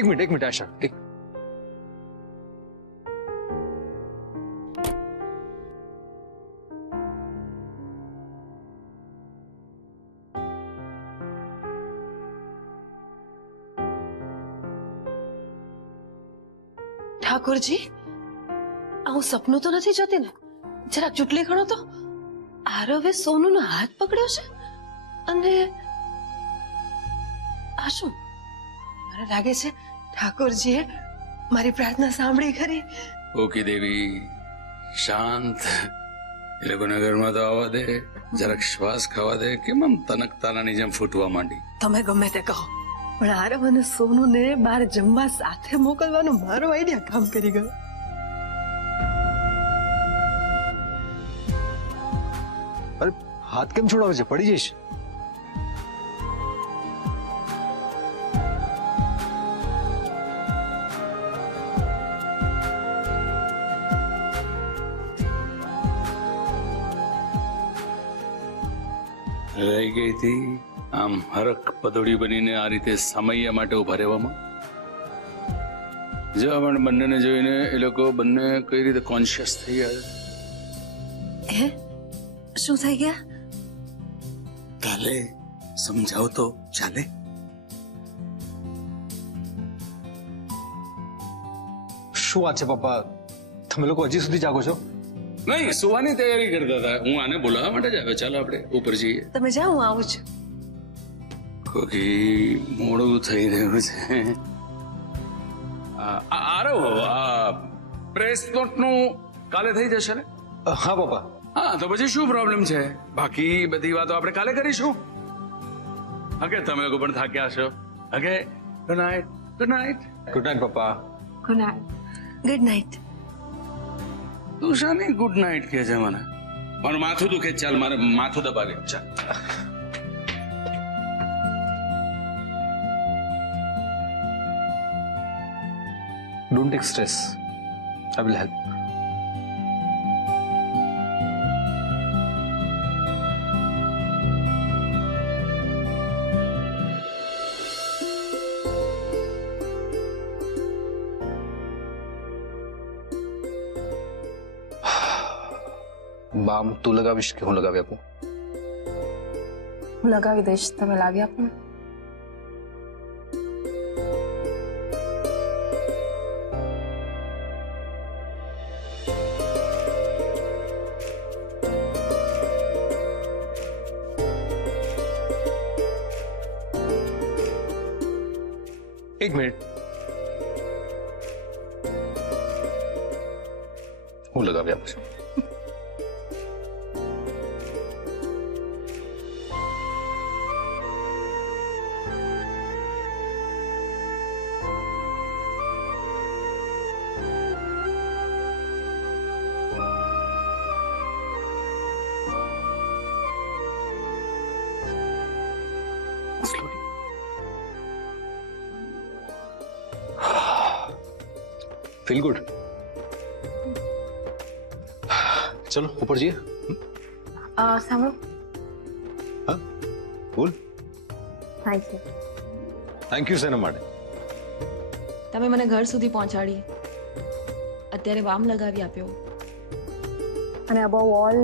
एक मिनट आशा, एक ठाकुर जी आऊं सपनों तो नहीं जोती ने जरा चुटली खणो तो आरवे सोनू नो हाथ पकड़्यो छे अने आ शुं મને લાગે છે ઠાકોરજીએ મારી પ્રાર્થના સાંભળી ખરી. ઓકે દેવી શાંત એ લોકોના ઘરમાં તો આવવા દે, જરાક શ્વાસ ખાવા દે. કેમ આમ તનકતાનાની જેમ ફૂટવા માંડી? તમે ગમે તે કહો પણ આરવ અને સોનુને બહાર જમવા સાથે મોકલવાનો મારો આઈડિયા કામ કરી ગયો. अरे हाथ केम छोड़ावे छे? पड़ी जईश. રહી ગઈ હતી આમ હરખ પદોડી બનીને આ રીતે સમય માટે ઉભા રહેવામાં. જો પણ બંનેને જોઈને એ લોકો બંને કઈ રીતે કોન્શિયસ થઈ ગયા. હે શું થઈ ગયા? કાલે સમજાવ તો ચાલે. શું વાત છે પપ્પા, તમે લોકો હજી સુધી જાગો છો? નહીં, સુવાની તૈયારી કરતા હતા. હું આને બોલાવવા માટે જ આવ્યો. ચાલો આપણે ઉપર જઈએ. તમે જાઓ હું આવું છું. કોકી મોડું થઈ રહ્યું છે. આરવ આ પ્રેસ નોટ નું કાલે થઈ જશે ને? હા પપ્પા. હા તો પછી શું પ્રોબ્લેમ છે? બાકી બધી વાતો આપણે કાલે કરીશું. ઓકે તમે લોકો પણ થાક્યા છો. Okay good night. Good night. Good night પપ્પા. Good night. Good night. તું શાની ગુડ નાઇટ કહે છે મને? મારું માથું દુખે. ચાલ મારે માથું દબાવી. ચાલ Don't take stress. I will help. બામ તું લગાવીશ કે હું લગાવી આપું? હું લગાવી દઈશ, તમે લાવી આપો ને. એક મિનિટ, હું લગાવી આપું છું. Feel good. चलो ऊपर जाइए. સાંભળો. हाँ बोल. Thank you. थैंक यू सेना માટે. તમે મને ઘર સુધી પહોંચાડી, અત્યારે વામ લગાવી આપ્યો, અને અબવ ઓલ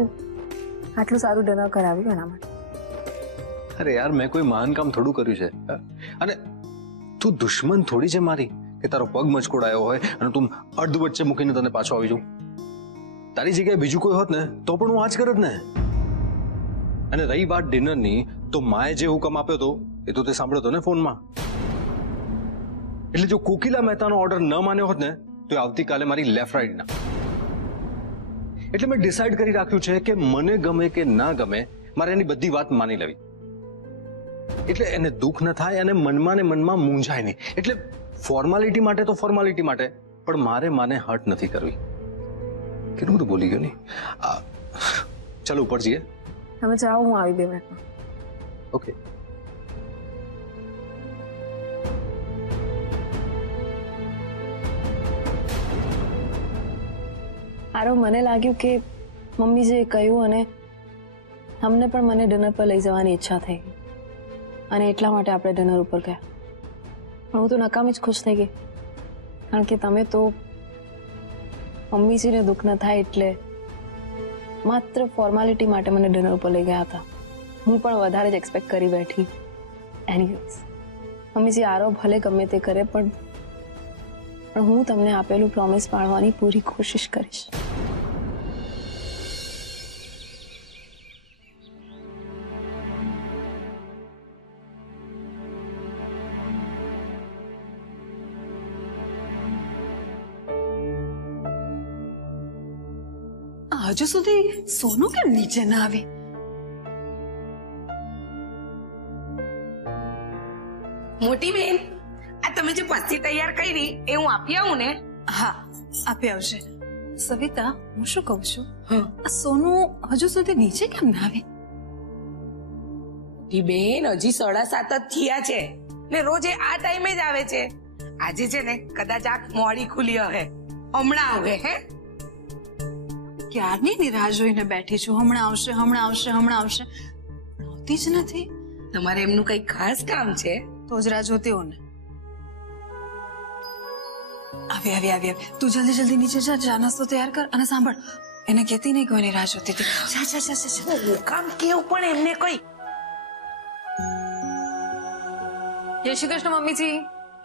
આટલું સારું ડિનર કરાવ્યું એના માટે. અરે યાર મેં કોઈ મહાન કામ થોડું કર્યું છે. અને તું દુશ્મન થોડી છે મારી કે તારો પગ મચકોડાયો હોય અને તું અર્ધ વચ્ચે મૂકીને તને પાછો આવી જાઉં. તારી જગ્યાએ બીજું કોઈ હોત ને તો પણ હું આ જ કરત ને. અને રહી વાત ડિનરની, તો માએ જે હુકમ આપ્યો હતો એ તો તે સાંભળ્યો હતો ને ફોનમાં. એટલે જો કોકિલા મહેતાનો ઓર્ડર ન માન્યો હોત ને તો આવતીકાલે મારી લેફ્ટ રાઈટ ના. એટલે મેં ડિસાઈડ કરી રાખ્યું છે કે મને ગમે કે ના ગમે મારે એની બધી વાત માની લેવી. એટલે એને દુઃખ ન થાય અને મનમાં ને મનમાં મૂંઝાય નહીં. એટલે ફોર્માલિટી માટે તો ફોર્માલિટી માટે, પણ મારે માને હર્ટ નથી કરવી. કેટલું બધું બોલી ગયો નહીં. ચાલો ઉપર જઈએ. તમે જાઓ, હું આવી 2 મિનિટમાં. ઓકે. આરો મને લાગ્યું કે મમ્મી જે કહ્યું અને અમને પણ મને ડિનર પર લઈ જવાની ઈચ્છા થઈ અને એટલા માટે આપણે ડિનર ઉપર ગયા. પણ હું તો નકામી જ ખુશ થઈ ગઈ, કારણ કે તમે તો મમ્મીજીને દુઃખ ન થાય એટલે માત્ર ફોર્માલિટી માટે મને ડિનર ઉપર લઈ ગયા હતા. હું પણ વધારે જ એક્સપેક્ટ કરી બેઠી. એનીવેઝ, મમ્મીજી આરો ભલે ગમે તે કરે, પણ હું તમને આપેલું પ્રોમિસ પાળવાની પૂરી કોશિશ કરીશ. હજુ સુધી સોનું કેમ નીચે ના આવી? મોટી બેન, આ તમે જે પસ્તી તૈયાર કરી એ હું આપી આવું ને? હા, આપી આવશે. સવિતા, હું શું કહું છું, હા. આ સોનું હજુ સુધી નીચે કેમ ના આવી? મોટી બેન, હજી 7:30 જ થયા છે ને રોજ એ આ ટાઈમે જ આવે છે. આજે છે ને કદાચ આંખ મોડી ખુલી હશે, હમણાં આવે. હે, ક્યારની ની રાહ જોઈને બેઠી છું. હમણાં આવશે, હમણાં આવશે, હમણાં આવશે, આવતી જ નથી. તમારે એમનું કઈ ખાસ કામ છે? તો જ રાહ જોતી હો ને. આવી આવી આવી આવી. તું જલ્દી જલ્દી નીચે જા, ચા નાસ્તો તૈયાર કર. અને સાંભળ, એને કહેતી નહીં કોઈની રાહ જોતી હતી. જા જા જા જા, જા. હું કામ કેવું પણ એમને કઈ. જય શ્રી કૃષ્ણ મમ્મીજી.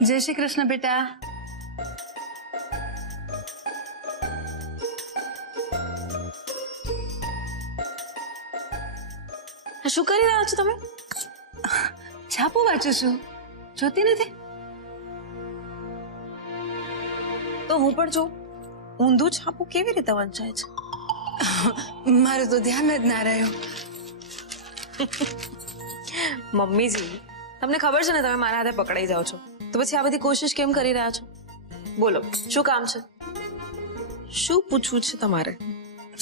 જય શ્રી કૃષ્ણ બેટા. શું કરી રહ્યા છો તમે? છાપું વાંચું છું. જોતી નથી? તો હું પણ જોઉં. ઊંધું છાપું કેવી રીતે વંચાય છે? મારું તો ધ્યાન જ ના રહ્યું. મમ્મીજી, તમને ખબર છે ને તમે મારા હાથે પકડાઈ જાઓ છો, તો પછી આ બધી કોશિશ કેમ કરી રહ્યા છો? બોલો, શું કામ છે? શું પૂછવું છે તમારે?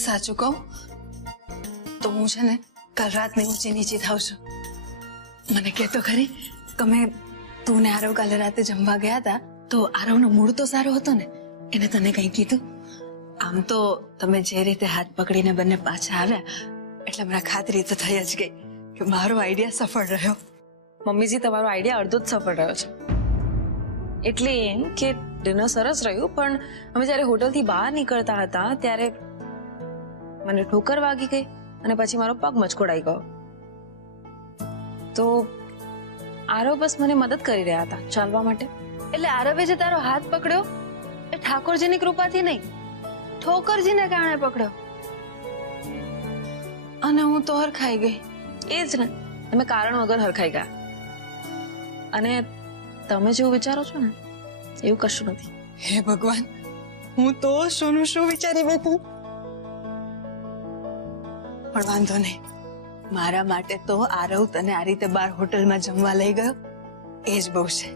સાચું કહું તો હું છે ને કાલ રાતની ઊંચી નીચી થાવ છું. મને કહેતો ખરી, તમે તું ને આરવ કાલે રાતે જમવા ગયા હતા તો આરવનો મૂડ તો સારો હતો ને, એને તને કઈ કીધું? આમ તો તમે જે રીતે હાથ પકડીને બંને પાછા આવ્યા એટલે મને ખાતરી તો થઈ જ ગઈ કે મારો આઈડિયા સફળ રહ્યો. મમ્મીજી, તમારો આઈડિયા અડધો જ સફળ રહ્યો છે. એટલે એમ કે ડિનર સરસ રહ્યું, પણ અમે જ્યારે હોટલથી બહાર નીકળતા હતા ત્યારે મને ઠોકર વાગી ગઈ અને પછી મારો પગ મચકોડાઈ ગયો. તો આરવ બસ મને મદદ કરી રહ્યા હતા ચાલવા માટે. એટલે આરવે જે તારો હાથ પકડ્યો એ ઠાકોરજીની કૃપાથી નહીં, ઠોકરજીને કારણે પકડ્યો. અને હું તો હરખાઈ ગઈ. એ જ ને, તમે કારણ વગર હરખાઈ ગયા. અને તમે જેવું વિચારો છો ને એવું કશું નથી. હે ભગવાન, હું તો શું વિચારી બેઠી. પણ વાંધો નહીં, મારા માટે તો આરવ તને આ રીતે બાર હોટલમાં જમવા લઈ ગયો એ જ બહુ છે.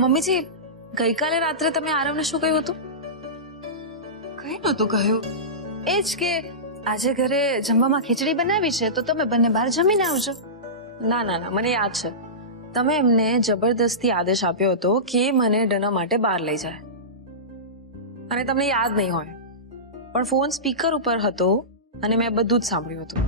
મમ્મીજી, ગઈકાલે રાત્રે તમે આરવને શું કહ્યું હતું? કઈ નહોતું કહ્યું, એ જ કે આજે ઘરે જમવામાં ખીચડી બનાવી છે તો તમે બંને બહાર જમીને આવજો. ના ના ના, મને યાદ છે. તમે એમને જબરદસ્તી આદેશ આપ્યો હતો કે મને ડિનર માટે બહાર લઈ જાય. અને તમને યાદ નહીં હોય, પણ ફોન સ્પીકર ઉપર હતો અને મેં બધું જ સાંભળ્યું હતું.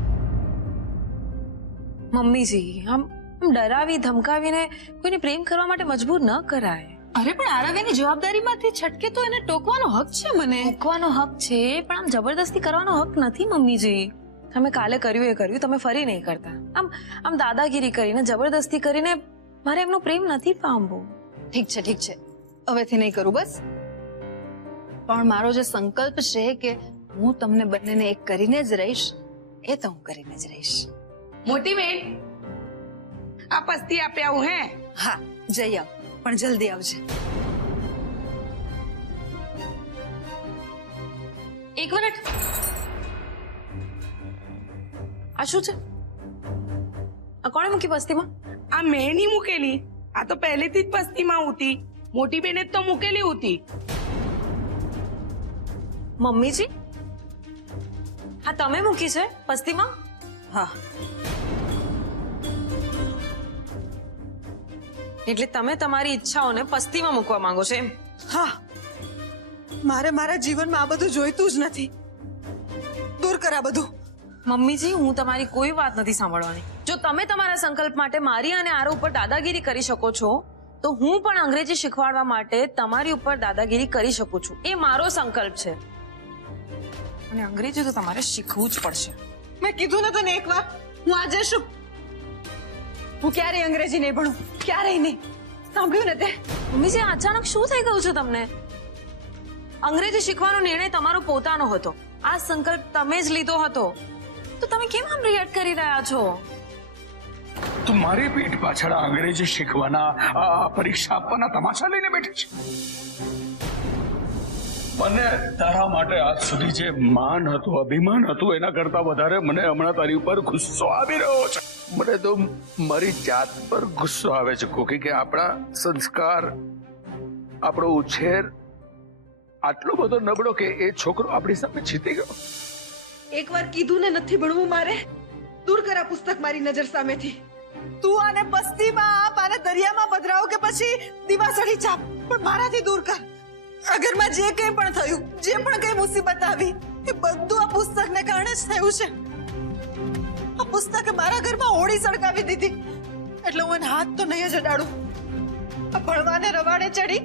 મમ્મીજી, આમ ડરાવી ધમકાવીને કોઈને પ્રેમ કરવા માટે મજબૂર ન કરાય. અરે પણ આરવ એની જવાબદારીમાંથી છટકે તો એને ટોકવાનો હક છે. મને મૂકવાનો હક છે, પણ આમ જબરદસ્તી કરવાનો હક નથી. મમ્મીજી, તમે કાલે કર્યું એ કર્યું, તમે ફરી નહીં કરતા. આમ દાદાગીરી કરીને જબરદસ્તી કરીને મારે એમનો પ્રેમ નથી પામવો. ઠીક છે, હવેથી નહીં કરું બસ. પણ મારો જે સંકલ્પ છે કે હું તમને બંનેને એક કરીને જ રહીશ, એ તો હું કરીને જ રહીશ. મોટી બેન, આ પસ્તી આપી આવું. હે, હા, જઈ આવ, પણ જલ્દી આવજે. એક મિનિટ, આ શું છે? આ કોણે મૂકી પસ્તીમાં? આ મેં નહીં મૂકેલી, આ તો પહેલેથી જ પસ્તીમાં હતી. મોટી બેને જ તો મૂકેલી હતી. મમ્મીજી, હા તમે મૂકી છે પસ્તીમાં? હા, એટલે તમે તમારી ઈચ્છાઓને પસ્તીમાં મૂકવા માંગો છો એમ? હા, મારે મારા જીવનમાં આ બધું જોઈતું જ નથી. દૂર કર આ બધું. મમ્મીજી, હું તમારી કોઈ વાત નથી સાંભળવાની. જો તમે તમારા સંકલ્પ માટે મારી અને આરો ઉપર દાદાગીરી કરી શકો છો તો હું પણ અંગ્રેજી શીખવાડવા માટે તમારી ઉપર દાદાગીરી કરી શકું છું. એ મારો સંકલ્પ છે. અને અંગ્રેજી તો તમારે શીખવું જ પડશે. મેં કીધું ને તને એકવાર, હું આજે શું, હું ક્યારેય અંગ્રેજી નહીં ભણું, ક્યારેય નહીં. સાંભળ્યું ને તે? મમ્મીજી, અચાનક શું થઈ ગયું છે તમને? અંગ્રેજી શીખવાનો નિર્ણય તમારો પોતાનો હતો. આ સંકલ્પ તમે જ લીધો હતો. તો તમે કેમ આમ રિએક્ટ કરી રહ્યા છો? તું મારી પીઠ પાછળ અંગ્રેજી શીખવાના પરીક્ષા આપવાના તમાશા લઈને બેઠી છે. મને તારા માટે આજ સુધી જે માન હતું, અભિમાન હતું, એના કરતા વધારે મને હમણાં તારી ઉપર ગુસ્સો આવી રહ્યો છે. મને તો મારી જાત પર ગુસ્સો આવે છે કોકી, કે આપણા સંસ્કાર, આપણો ઉછેર આટલો બધો નબળો કે એ છોકરો આપણી સામે જીતી ગયો. એકવાર કીધું ને નથી ભણવું મારે. દૂર કર આ પુસ્તક મારી નજર સામેથી. તું આને બસ્તીમાં આપ, આને દરિયામાં પધરાવ કે પછી દિવાસળી ચાપ, પણ મારાથી દૂર કર. આ ઘરમાં જે કંઈ પણ થયું, જે પણ કંઈ મુસીબત આવી, એ બધું આ પુસ્તકને કારણે જ થયું છે. આ પુસ્તકે મારા ઘરમાં હોળી સળગાવી દીધી, એટલે હું એને હાથ તો નહીં જ અડાડું. આ ભણવાને રવાડે ચડી,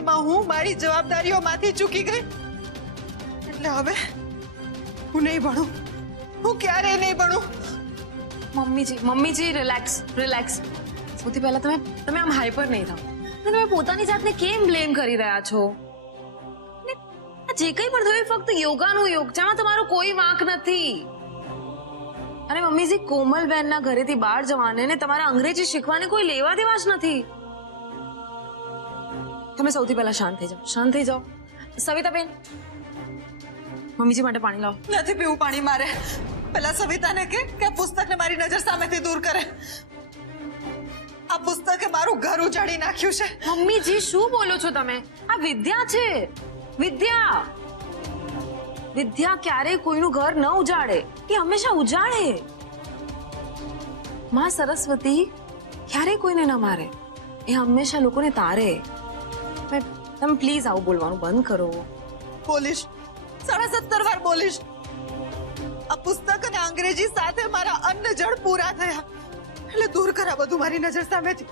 એમાં હું મારી જવાબદારીઓમાંથી ચૂકી ગઈ, એટલે હવે હું નહીં ભણું, હું ક્યારેય નહીં ભણું. મમ્મીજી, રિલેક્સ. સૌથી પહેલા તમે આમ હાઈપર નહીં થાઓ. તમે પોતાની જાતને કેમ બ્લેમ કરી રહ્યા છો? ને આ જે કંઈ પણ થયું એ ફક્ત યોગાનું યોગ છે, આમાં તમારો કોઈ વાંક નથી. અને મમ્મીજી, કોમલબેનના ઘરેથી બહાર જવાને ને તમારા અંગ્રેજી શીખવાને કોઈ લેવા દેવા જ નથી. તમે સૌથી પહેલા શાંત થઈ જાઓ. સવિતાબેન, મમ્મીજી માટે પાણી લાવો. નથી પીવું પાણી મારે. પેલા સવિતાને કે આ પુસ્તકને મારી નજર સામેથી દૂર કરે. આ પુસ્તકે મારું ઘર ઉજાડી નાખ્યું છે. મમ્મીજી, શું બોલો છો તમે? આ વિદ્યા છે. વિદ્યા ક્યારેય કોઈનું ઘર ન ઉજાડે, એ હંમેશા ઉજાડે. માં સરસ્વતી ક્યારેય કોઈને ન મારે, એ હંમેશા લોકોને તારે. તમે પ્લીઝ આવું બોલવાનું બંધ કરો. બોલીશ, 17.5 વાર બોલીશ. આ પુસ્તક અને અંગ્રેજી સાથે મારા અન્ન જળ પૂરા થયા, એટલે દૂર કરા બધું મારી નજર સામેથી.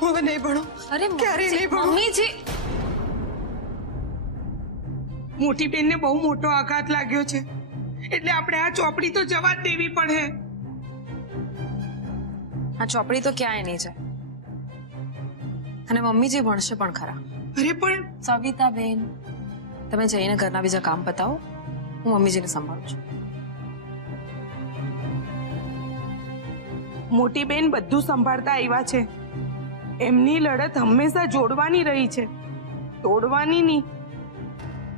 હું હવે નહીં ભણું. અરે ક્યારેય નહીં ભણું. મમ્મીજી, મોટી બેનને બહુ મોટો આઘાત લાગ્યો છે, એટલે આપણે આ ચોપડી તો જવા જ દેવી પડે. આ ચોપડી તો ક્યાંય નહીં જાય. અને મમ્મીજી ભણશે પણ ખરા. અરે પણ સવિતાબેન, તમે જઈને ઘરના બીજા કામ પતાવો. હું મમ્મીજીને સંભાળું છું. મોટી બેન બધું સંભાળતા આવ્યા છે. એમની લડત હંમેશા જોડવાની રહી છે, તોડવાની નહીં.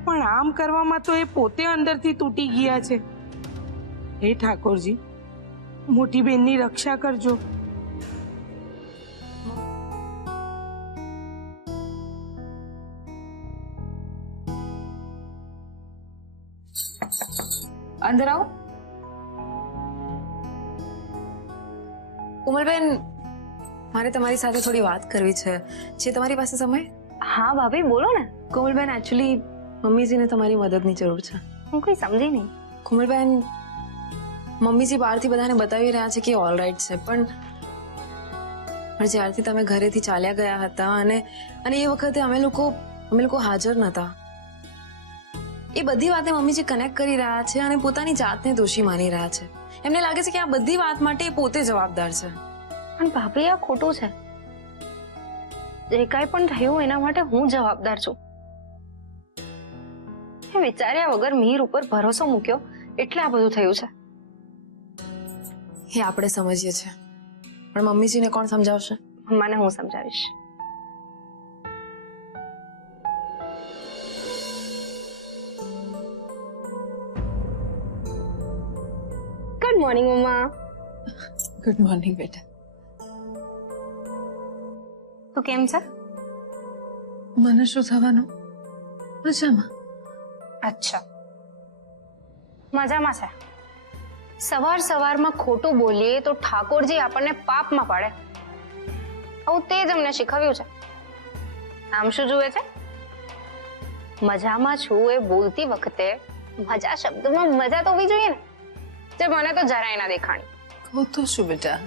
પણ આમ કરવામાં તો એ પોતે અંદરથી તૂટી ગયા છે. હે ઠાકોરજી, મોટી બેનની રક્ષા કરજો. અંદર આવો. કોમલબેન, મારે તમારી સાથે થોડી વાત કરવી છે. છે તમારી પાસે સમય? હા ભાભી, બોલો ને. કોમલબેન, એકચ્યુઅલી મમ્મીજીને તમારી મદદની જરૂર છે. હું કઈ સમજી નહીં. કોમલબેન, મમ્મીજી બહારથી બધાને બતાવી રહ્યા છે કે ઓલરાઈટ છે, પણ જ્યારથી તમે ઘરેથી ચાલ્યા ગયા હતા અને એ વખતે અમે લોકો હાજર નહોતા, એ બધી વાતે મમ્મીજી કનેક્ટ કરી રહ્યા છે અને પોતાની જાતને દોષી માની રહ્યા છે. એમને લાગે છે કે આ બધી વાત માટે એ પોતે જવાબદાર છે. પણ ભાભી, આ ખોટું છે. જે કાંઈ પણ થયું એના માટે હું જવાબદાર છું. વિચાર્યા વગર મીર ઉપર ભરોસો મૂક્યો એટલે આ બધું થયું છે. એ આપણે સમજીએ છીએ, પણ મમ્મીજીને કોણ સમજાવશે? મને હું સમજાવીશ. ગુડ મોર્નિંગ મમ્મા. ગુડ મોર્નિંગ બેટા. તું કેમ છે? મને શું થવાનું? મજામાં. અચ્છા, મજામાં છે. સવારમાં ખોટું બોલીએ તો ઠાકોરજી આપણને પાપમાં પાડે. આવું તે જ અમને શીખવ્યું છે. આમ શું જુએ છે? મજામાં છું એ બોલતી વખતે મજા શબ્દમાં મજા તો હોવી જોઈએ ને, જે મને તો જરાય ના દેખાણી. કહું તો શું બેટા,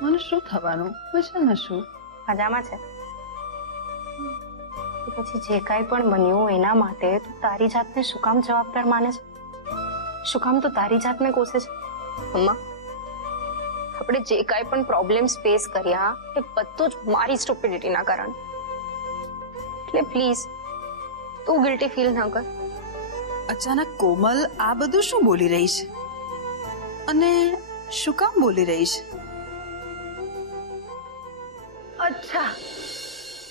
મને શું થવાનું? મજામાં શું? મજામાં છે. તો પછી જે કાંઈ પણ બન્યું એના માટે તું તારી જાતને શું કામ જવાબદાર માને છે? શું કામ તું તારી જાતને કોસે છે? મમ્મા, આપણે જે કાંઈ પણ પ્રોબ્લેમ્સ ફેસ કર્યા એ બધું જ મારી સ્ટુપિડિટીના કારણે. એટલે પ્લીઝ તું ગિલ્ટી ફીલ ન કર. અચાનક કોમલ આ બધું શું બોલી રહી છે અને શું કામ બોલી રહી છે? અચ્છા,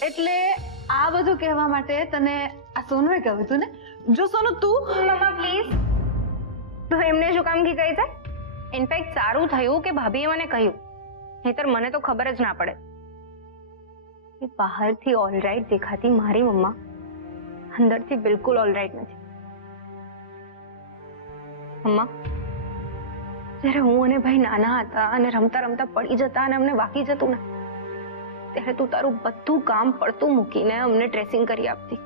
એટલે આ બધું કહેવા માટે તને આ સોનુએ કહ્યું હતું ને? જો સોનુ તું મમ્મા પ્લીઝ, તું એમને શું કામ ખીચાઈ છે? ઇનફેક્ટ સારું થયું કે ભાભીએ મને કહ્યું, નહીતર મને તો ખબર જ ના પડે કે બહારથી ઓલરાઈટ દેખાતી મારી મમ્મા અંદરથી બિલકુલ ઓલરાઈટ નથી. મમ્મા, જ્યારે હું અને ભાઈ નાના હતા અને રમતા રમતા પડી જતા અને અમને વાગી જતું ને, ત્યારે તું તારું બધું કામ પડતું મૂકીને અમને ડ્રેસિંગ કરી આપતી,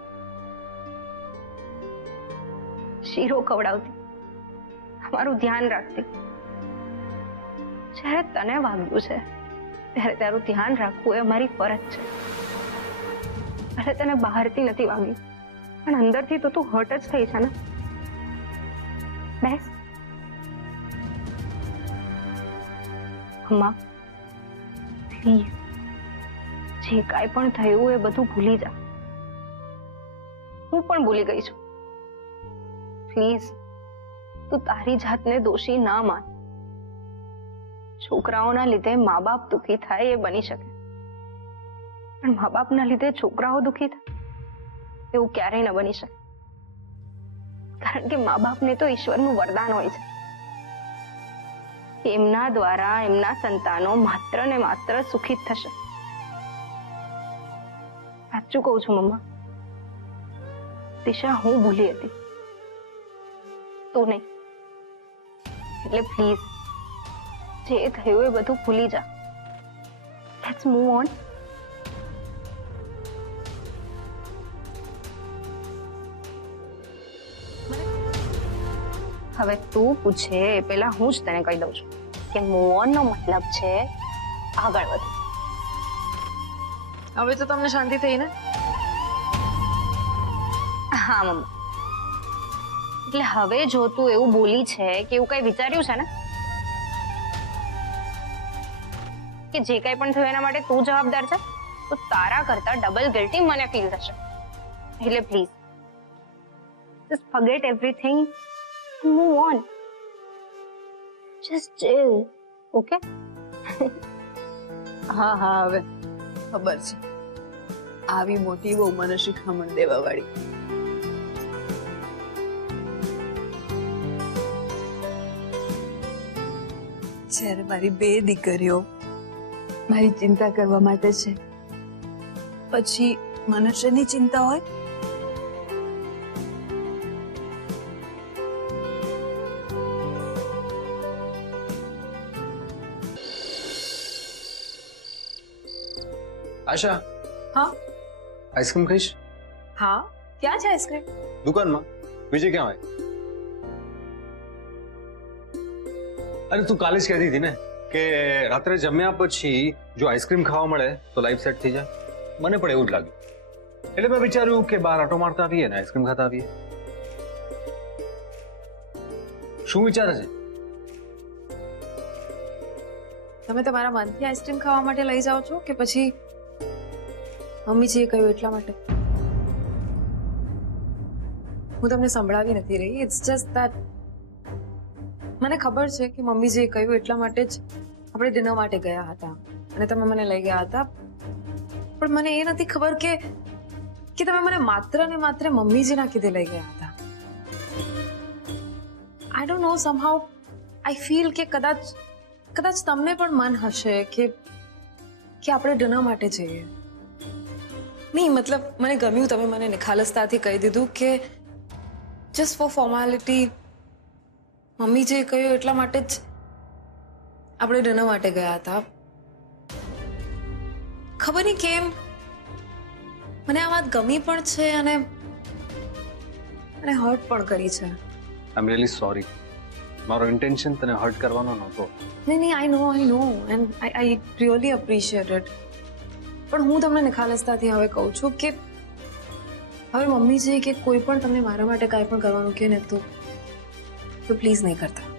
શીરો ખવડાવતી, અમારું ધ્યાન રાખતી. જ્યારે તને વાગ્યું છે ત્યારે તારું ધ્યાન રાખવું એ અમારી ફરજ છે. ભલે તને બહારથી નથી વાગ્યું, પણ અંદરથી તો તું હર્ટ જ થઈ છે ને. બેસ. અમ્મા પ્લીઝ, જે કાંઈ પણ થયું એ બધું ભૂલી જા. હું પણ ભૂલી ગઈ છું. પ્લીઝ તું તારી જાતને દોષી ના માન. છોકરાઓના લીધે મા બાપ દુઃખી થાય એ બની શકે, પણ મા બાપના લીધે છોકરાઓ દુઃખી થાય એવું ક્યારેય ન બની શકે. કારણ કે મા બાપને તો ઈશ્વરનું વરદાન હોય છે કે એમના દ્વારા એમના સંતાનો માત્ર ને માત્ર સુખી જ થશે. સાચું કહું છું મમ્મા, દિશા હું ભૂલી હતી, તું નહીં. એટલે પ્લીઝ જે થયું એ બધું ભૂલી જા. Let's move on. હવે તું પૂછે એ પહેલા હું જ તને કહી દઉં છું કે મૂવ ઓન નો મતલબ છે આગળ વધવું. હવે તો તમને શાંતિ થઈ ને? હા મમ્મા, એટલે હવે જો તું એવું બોલી છે કે એવું કઈ વિચાર્યું છે ને કે જે કઈ પણ થયું એના માટે તું જવાબદાર છે, તો તારા કરતા ડબલ ગિલ્ટી મને ફીલ થશે. એટલે please just forget everything, move on, just chill, okay? હા હા, હવે ખબર છે આવી મોટી બહુ મને શિખામણ દેવા વાળી. જ્યારે મારી બે દીકરીઓ મારી ચિંતા કરવા માટે છે, પછી મનુષ્યની ચિંતા હોય? આશા, હા આઈસ્ક્રીમ ખાઈશ? હા, ક્યાં છે આઈસ્ક્રીમ? દુકાનમાં. બીજે ક્યાં હોય? અરે તું કાલે જ કહેતી હતી ને કે રાત્રે જમ્યા પછી જો આઈસ્ક્રીમ ખાવા મળે તો લાઈફ સેટ થઈ જાય. મને પણ એવું જ લાગ્યું, એટલે મેં વિચાર્યું કે બહાર આટો મારતા આવીએ ને આઈસ્ક્રીમ ખાતા આવીએ. શું વિચારે છે? તમે તમારા મનથી આઈસ્ક્રીમ ખાવા માટે લઈ જાઓ છો કે પછી મમ્મીજીએ કહ્યું એટલા માટે? હું તમને સંભળાવી નથી રહી. ઇટ્સ જસ્ટ ધેટ મને ખબર છે કે મમ્મીજીએ કહ્યું એટલા માટે જ આપણે ડિનર માટે ગયા હતા અને તમે મને લઈ ગયા હતા, પણ મને એ નથી ખબર કે તમે મને માત્ર ને માત્ર મમ્મીજીના કીધે લઈ ગયા હતા. I don't know, સમહાઉ I feel કે કદાચ તમને પણ મન હશે કે આપણે ડિનર માટે જઈએ. નહીં, મતલબ મને ગમ્યું તમે મને નિખાલસતાથી કહી દીધું કે જસ્ટ ફોર ફોર્માલિટી મમ્મી જે કહ્યું એટલા માટે જ આપણે ડિનર માટે ગયા હતા. ખબર નહીં કેમ મને આ વાત ગમી પણ છે અને હર્ટ પણ કરી છે. I am really sorry. મારો ઇન્ટેન્શન તને હર્ટ કરવાનો નહોતો. નહીં, I know and I really appreciate it. પણ હું તમને નિખાલસતાથી હવે કહું છું કે હવે મમ્મી છે કે કોઈ પણ તમને મારા માટે કાંઈ પણ કરવાનું કહે ને તો પ્લીઝ નહીં કરતા.